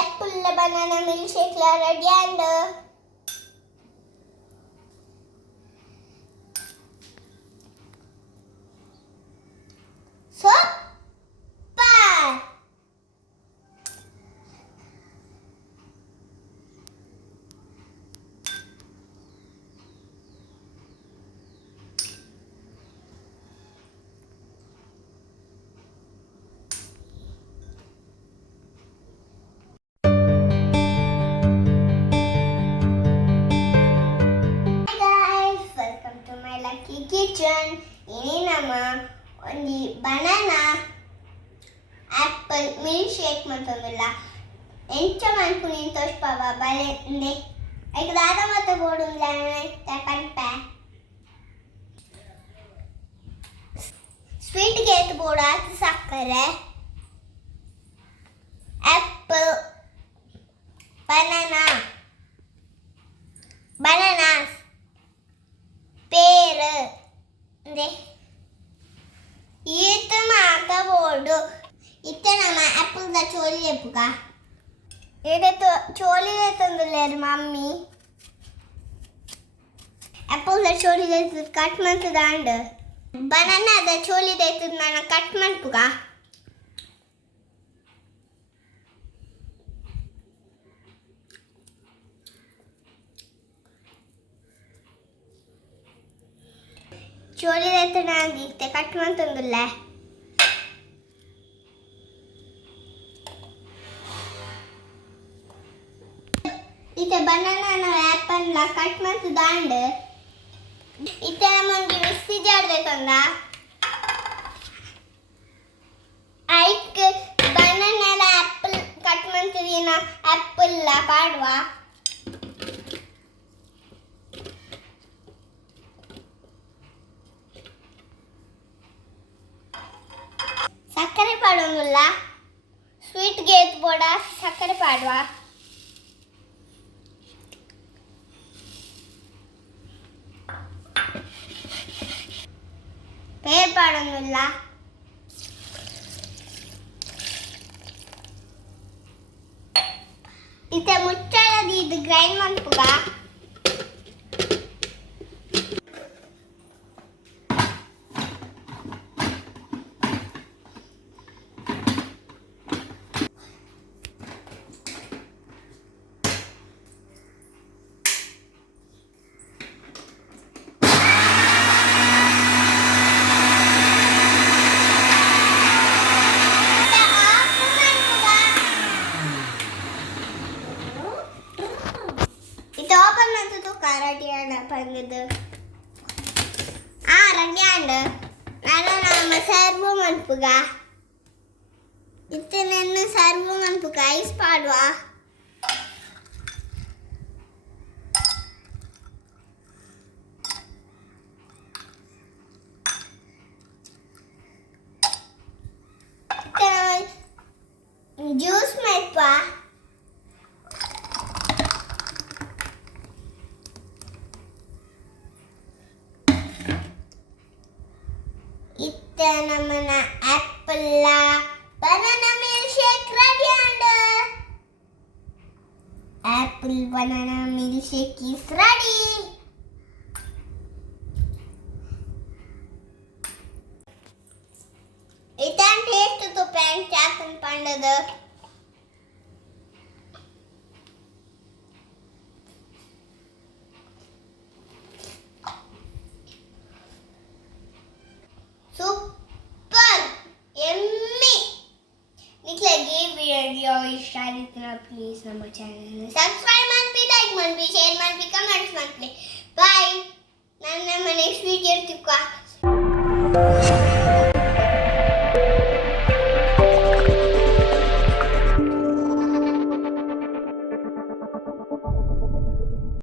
apple banana milkshake ready and super. Kitchen ini nama ಒಂದು banana apple milkshake ಮಾಡ್ತಂದಿಲ್ಲ ಎಂಚ ಮಾಡ್ತೀನಿ ತೋರ್ಸ್ಪಾವ ಬಲೆ ಐಕದಾದ ಮತ್ತೆ ಬೋಡುಂದ ತಕಂಪೆ ಸ್ವೀಟ್ ಗೆ ಎತ್ತು ಬೋಡ ಸಕ್ಕರೆ apple banana bananas पेर itu maka bodoh itu nama apple दा चोली लेपुका ये तो चोली लेते हैं मम्मी apple दा चोली लेते कट मत दांड banana दा चोली लेते नाना कट मत पुका चोली लेते ना दिखते कट मत अंदुल्ला इते बनाना ना एप्पल ला कट मत दांड इते नमंगे मिक्सी जार देतंदा आइक बनाना ला एप्पल कट मत दीना एप्पल ला पाडवा ಸಕ್ಕರೆ ಪಾಡೋಂಗಿಲ್ಲ ಸ್ವೀಟ್ ಗೆ ಎತ್ ಬೋಡ ಸಕ್ಕರೆ ಪಾಡುವ ಪೇರ್ ಪಾಡೋಂಗಿಲ್ಲ ಇತ್ತೆ ಮುಚ್ಚಳದಿ ಇದು ಗ್ರೈಂಡ್ ಮಾಡ್ಪುಗ പറഞ്ഞത് ആ റെഡിയാണ് ನಾನು ಸರ್ವ್ ಮಾಡ್ಪುಗ ಇತ್ತನನ್ನು ಸರ್ವ್ ಮಾಡ್ಪುಗ ಐಸ್ ಪಾಡುವ ಜ್ಯೂಸ್ ಮಾಡ್ಪ ನಮ್ಮನ apple banana milkshake ready and apple banana milkshake is ready ಇದಾನ್ ಟೇಸ್ಟ್ ತು ಪ್ಯಾನ್ ಚಾಕನ್ ಪಂಡದ ಇಷ್ಟ ಆಗಿದ್ರೆ ಪ್ಲೀಸ್ ನಮ್ಮ ಚಾನೆಲ್ ಸಬ್ಸ್ಕ್ರೈಬ್ ಮಾಡಿ ಲೈಕ್ ಮಾಡಿ ಶೇರ್ ಮಾಡಿ ಕಮೆಂಟ್ಸ್ ಮಾಡಿ ಬಾಯ್ ನನ್ನ ನೆಕ್ಸ್ಟ್ ವಿಡಿಯೋ ಸಿಕ್ಕುವ